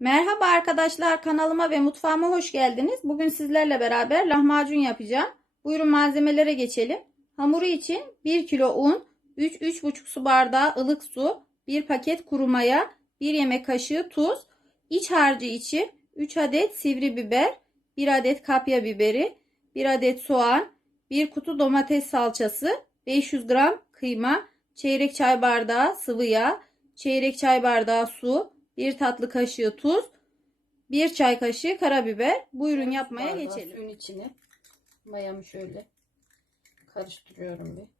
Merhaba arkadaşlar kanalıma ve mutfağıma hoş geldiniz. Bugün sizlerle beraber lahmacun yapacağım. Buyurun malzemelere geçelim. Hamuru için 1 kilo un, 3-3,5 su bardağı ılık su, 1 paket kuru maya, 1 yemek kaşığı tuz, iç harcı için 3 adet sivri biber, 1 adet kapya biberi, 1 adet soğan, 1 kutu domates salçası, 500 gram kıyma, çeyrek çay bardağı sıvı yağ, çeyrek çay bardağı su, 1 tatlı kaşığı tuz, 1 çay kaşığı karabiber. Buyurun yapmaya geçelim. Suyun içine mayamı şöyle karıştırıyorum bir.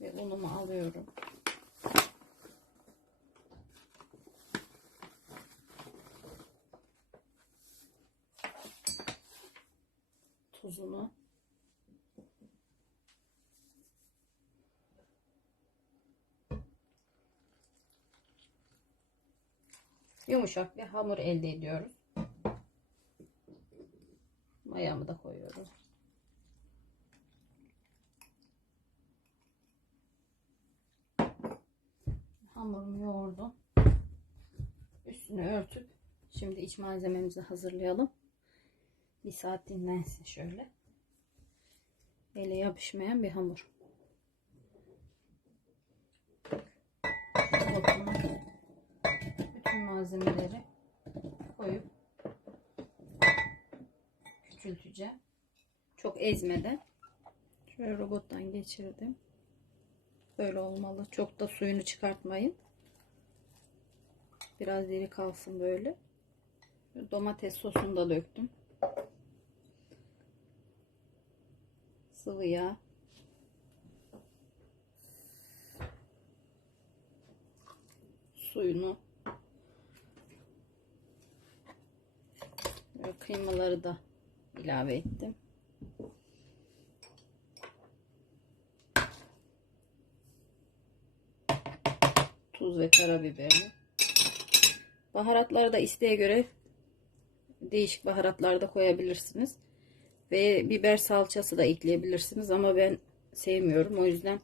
Ve unumu alıyorum. Tuzunu yumuşak bir hamur elde ediyoruz. Mayamı da koyuyorum. Hamurumu yoğurdum. Üstünü örtüp şimdi iç malzememizi hazırlayalım. Bir saat dinlensin şöyle. Ele yapışmayan bir hamur. Ortama bütün malzemeleri koyup küçülteceğim. Çok ezmeden. Şöyle robottan geçirdim. Böyle olmalı. Çok da suyunu çıkartmayın. Biraz diri kalsın böyle. Domates sosunu da döktüm. Sıvı yağ. Suyunu Böyle kıymaları da ilave ettim. Tuz ve karabiberini. Baharatları da isteğe göre değişik baharatlar da koyabilirsiniz. Ve biber salçası da ekleyebilirsiniz ama ben sevmiyorum. O yüzden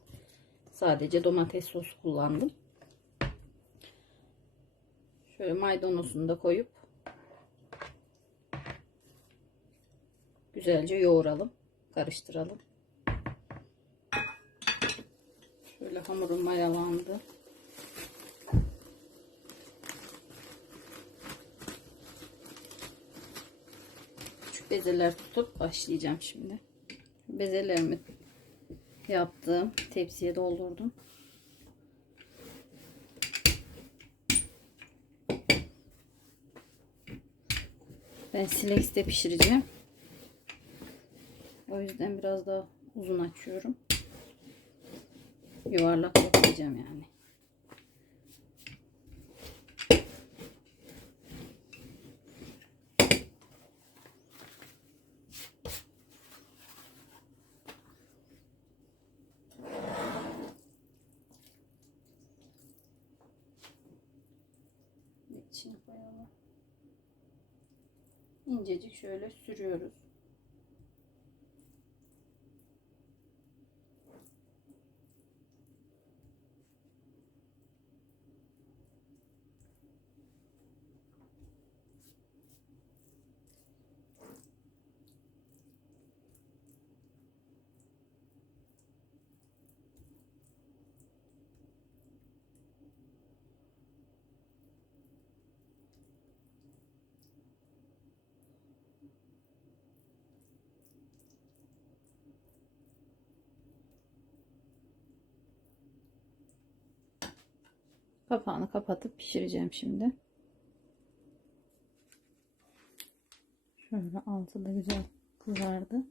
sadece domates sosu kullandım. Şöyle maydanozunu da koyup güzelce yoğuralım. Karıştıralım. Şöyle hamurum mayalandı. Küçük bezeler tutup başlayacağım şimdi. Bezelerimi yaptım. Tepsiye doldurdum. Ben Silex'te pişireceğim. O yüzden biraz daha uzun açıyorum. Yuvarlak yapacağım yani. İçine koyalım. İncecik şöyle sürüyoruz. Kapağını kapatıp pişireceğim şimdi. Şöyle altı da güzel kızardı.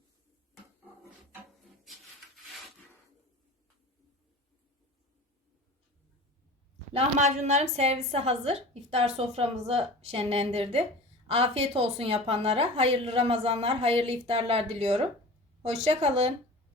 Lahmacunlarım servise hazır. İftar soframızı şenlendirdi. Afiyet olsun yapanlara. Hayırlı Ramazanlar, hayırlı iftarlar diliyorum. Hoşça kalın.